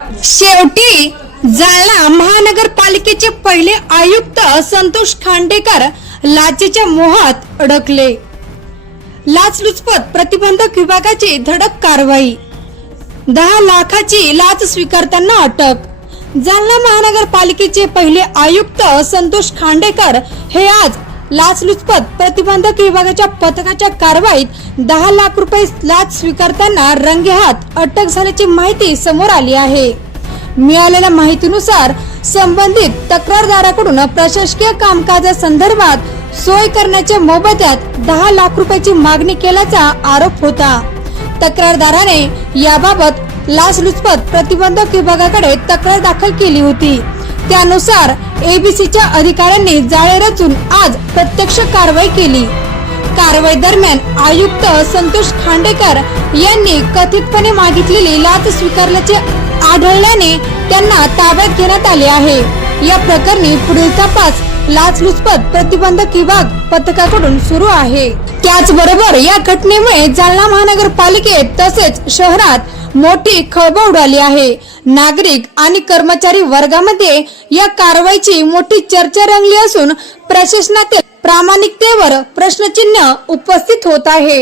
शेवटी जालना महानगरपालिकेचे पहिले आयुक्त संतोष खांडेकर लाचेच्या मोहात अडकले. लाचलुचपत प्रतिबंधक विभागाची धडक कारवाई. दहा लाखाची लाच स्वीकारताना अटक. जालना महानगरपालिकेचे पहिले आयुक्त संतोष खांडेकर हे आज लाचलुचपत प्रतिबंधक विभागाच्या पथकाच्या कारवाईत दहा लाख रुपये लाच स्वीकारताना रंगेहात अटक झाल्याची माहिती समोर आली आहे. मिळालेल्या माहितीनुसार संबंधित तक्रारदाराकडून प्रशासकीय कामकाजासंदर्भात सोय करण्याच्या मोबदल्यात दहा लाख रुपयाची मागणी केल्याचा आरोप होता. तक्रारदाराने याबाबत लाचलुचपत प्रतिबंधक विभागाकडे तक्रार दाखल केली होती. त्यानुसार एबीसीच्या अधिकाऱ्यांनी जाळे रचून आज प्रत्यक्ष कारवाई केली. कारवाई दरम्यान आयुक्त संतोष खांडेकर यांनी कथितपणे मागितलेली लाच स्वीकारल्याचे आढळल्याने त्यांना ताब्यात घेण्यात आले आहे. या प्रकरणी पुढील तपास लाचलुचपत प्रतिबंधक विभाग पथकाकडून सुरू आहे. त्याचबरोबर या घटनेमुळे जालना महानगरपालिकेत तसेच शहरात मोठी खळबळ उडाली आहे. नागरिक आणि कर्मचारी वर्गामध्ये या कारवाईची मोठी चर्चा रंगली असून प्रशासनातील प्रामाणिकतेवर प्रश्नचिन्ह उपस्थित होत आहे.